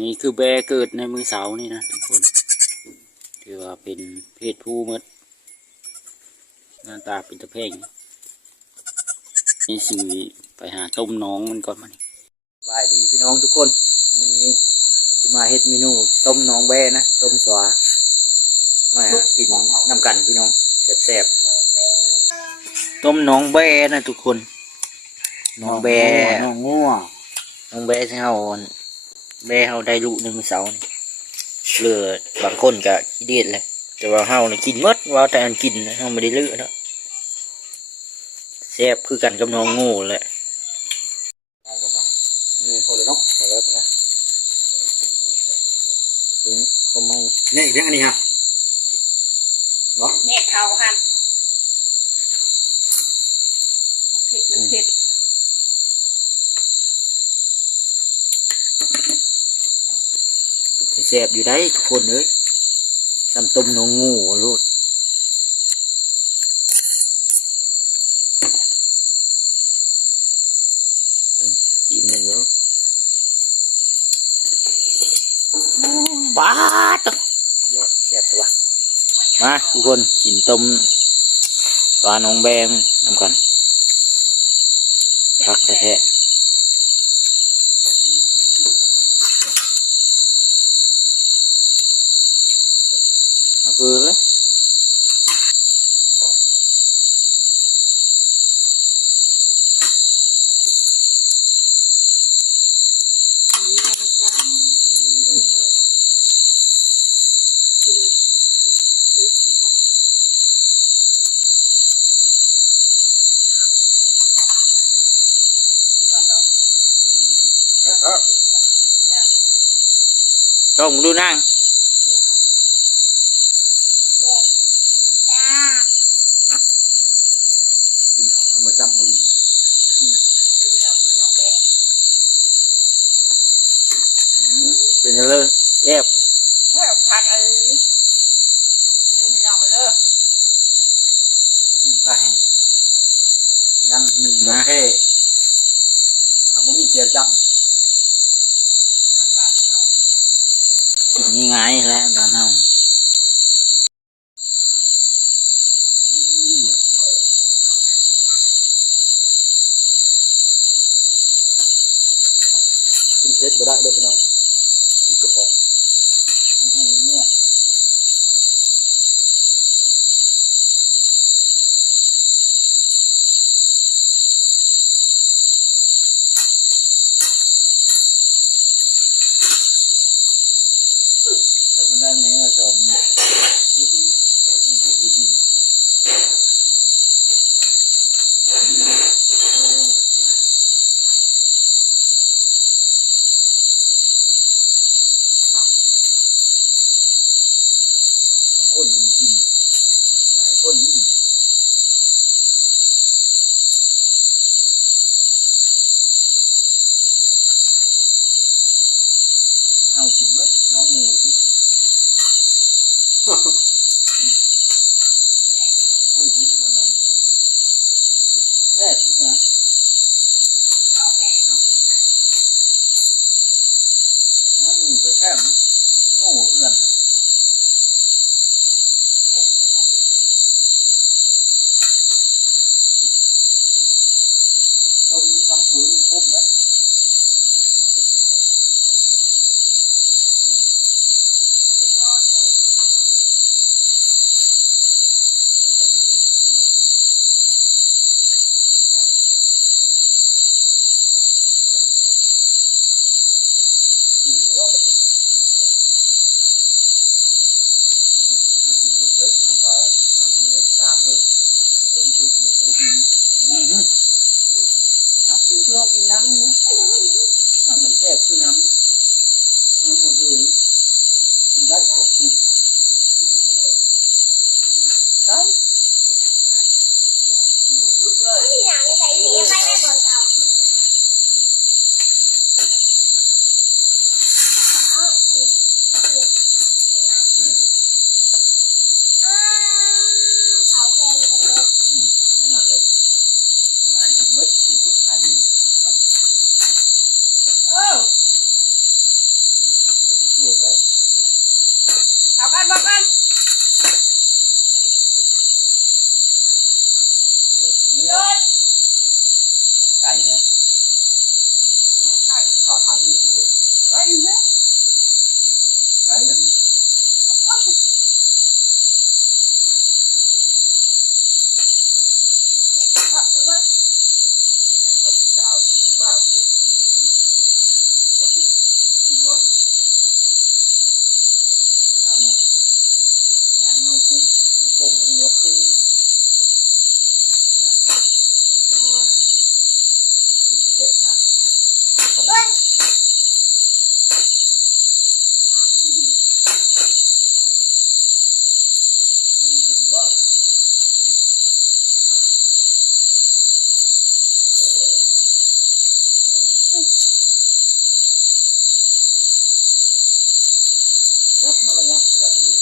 นี่คือแบเกิดในมือเสานี่นะทุกคนถือว่าเป็นเพศผู้หมดหน้าตาเป็นตะเพ่งนี่สิไปหาต้มน้องมันก่อนมันสบายดีพี่น้องทุกคนวันนี้ที่มาเฮ็ดเมนูต้มน้องแบนะต้มสวามากินน้ำกันพี่น้องแซ่บๆต้มน้องแบนะทุกคนน้องแบน้องงัวน้องแบที่เฮา แบเฮาได้ลูกหนึ่งเสาร์นี่เหลือบางคนก็ขี้เดียดแหละแต่ว่าเฮานี่กินหมดว่าแต่อันกินนะเฮาไม่ได้เลือกแล้วแซ่บคือกันกับน้องงูแหละนี่พอเลยเนาะพอแล้วนะถึงเขาไม่นี่อีกเรื่องอันนี้ฮะเนาะเนี่ยเขาหันเผ็ดมันเผ็ด แซ่บอยู่ได้ทุกคนเลยทำต้มน้องงูลูกชิมเลยเนาะป้าตัวแซ่บตัวมาทุกคนกินต้มปลาน้องแบมนำกันพักแท้ๆ เอาปืนเลย ต้มดูนั่ง กินเขาคนประจำบ่อีก เป็น ยังเลยแซ่บเฮ้ยผักเอ้ยนี่มันยอมมาเลยกินปลาแห้งยังหนึ่งประเภทหากบ่มีเจียวจังน้ำบานเฮากินง่ายๆแหล้วตอนนั้นกินเพชรบ่ได้เด้อพี่น้องกินกระเพาะ นวดถ้ามันได้ไหมละสอง บางคนมันกิน หลายคนนี่เฮากินหมัดน้องหมูที่เคยกินบนน้องหมูนะดูสิแซ่บจริงไหม น้องแม่เฮาเป็นอาหาร น้องหมู ไปแท้มโง่เอื้อนเลยต้มน้ำผึ้งครบนะกินเผ็ดไม่ได้กินของไม่ได้ดีอย่าเรื่องก็ เขาไปซ้อนตัว ก็ไปเรียนซื้ออีกกินได้เอากินได้ด้วยตีมันก็เลยไม่จะพอถ้ากินเผ็ดห้าบาทน้ำมันเล็กตามเลยเพิ่มจุก เลยจุกนึงเอากินเพื่อกินน้ำเนื้อมันเหมือนแซ่บคือน้ำน้ำมันคือกินได้ของจุกได้ ไม่รู้สึกเลย ที่หนังใส่หนีไปไม่บนเก่าเอาอันนี้ให้มาที่ไทยอ้าวเขาเค็มจังเลย อืมนั่นนั่นเลยคืออันถึงเม็ดคือพวกไข่ เออ เอา กันบอกกันไม่ได้กินผักด้วยกินเลยไก่ฮะไก่ข้าวหั่นเหรียญนะลูกไก่เฮ้ยไก่อย่างผักด้วยยางกับผู้สาวถึงบ้านพวกนี้ที่เอายางไม่ดีกว่า หัว เท้าเนาะยางเอาปุ้งมันปุ้งมันหัวคืนสาว หัว กินเสร็จหน้าสุด ทำไม ผักดี มีถึงบ้ามันก็ยังกระบุย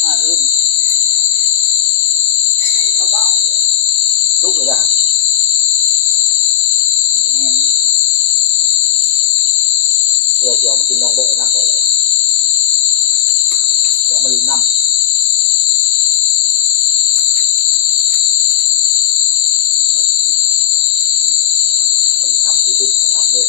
มาเริ่มบุญหัวกระเบ้า มาลืมน้เริ่มถึงำลืมบอกแล้วว่าเอามาลืมน้ำที่ดุ้มมาน้ำเด้อ